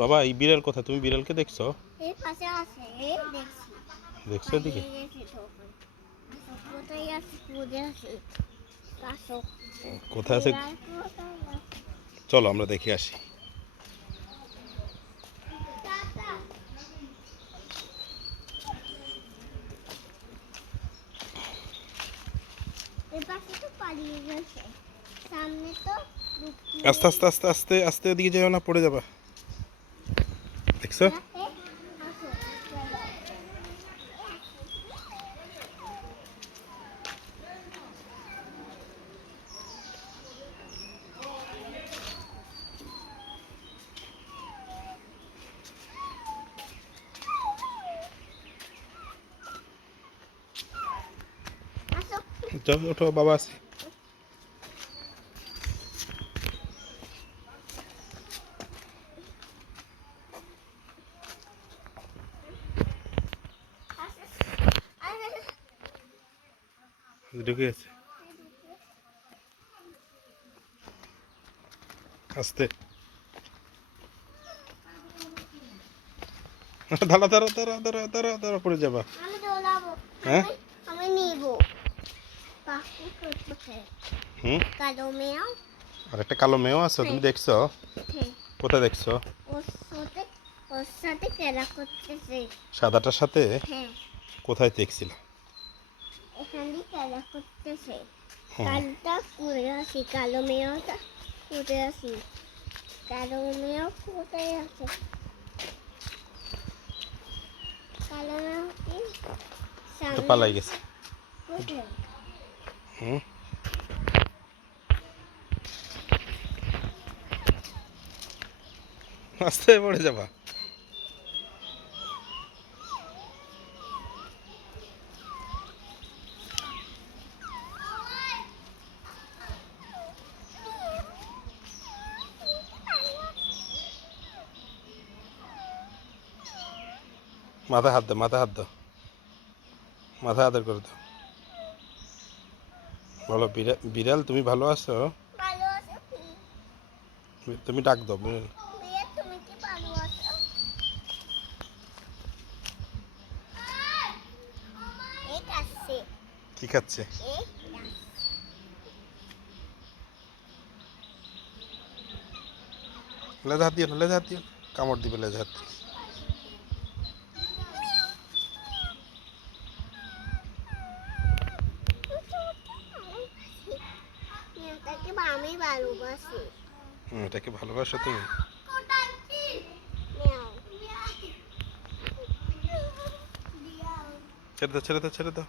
বাবা এই বিড়াল কোথায়? তুমি বিড়ালকে দেখছো? এই পাশে আছে, দেখছি। দেখছো এদিকে? কোথায় আছে? কোথায় আছে? কাছো কোথায় আছে? চলো আমরা দেখে আসি। এই পাশে তো পালিয়ে গেছে, সামনে তো আস্তে আস্তে আস্তে আস্তে আস্তে এদিকে যাও না, পড়ে যাবা। দেখছো? যাও, ওঠো, বাবা আছে। ঢুকে গেছে। আস্তে। দাঁড়া দাঁড়া দাঁড়া দাঁড়া দাঁড়া দাঁড়া, পড়ে যাবা। আমি দৌড়াবো। হ্যাঁ, আমি নিব। পাখি কোথায়? কালো মেয়াও। আর একটা কালো মেয়েও আছে, তুমি দেখছো? হ্যাঁ। কোথায় দেখছো? ওর সাথে খেলা করতেছে। সাদাটার সাথে? হ্যাঁ। কোথায় দেখছিল? এখানে খেলা করতেছে। কালটা ঘুরে আসি, কালো মেয়াটা ঘুরে আসি। কালো মেয়াও কোথায় আছে? কালো মেয়াও কি তো পালাই গেছে। কোথায়? আস্তে, পড়ে যাবা। মাথা হাত দাও, মাথা হাত দাও, মাথা আদর করে দাও। বলো বিড়াল তুমি ভালো আছো? ভালো আছো কি? তুমি ডাক দাও বিড়াল। তুমি কি ভালো আছো? এই কাছে। কি খাচ্ছে? লেজা হাত দিও না, লেজা হাত দিও না, কামড় দিবে লেজা হাত। আমি ভালোবাসি। এটাকে ভালোবাসো তুমি? ছেড়ে দাও, ছেড়ে দাও, ছেড়ে দাও।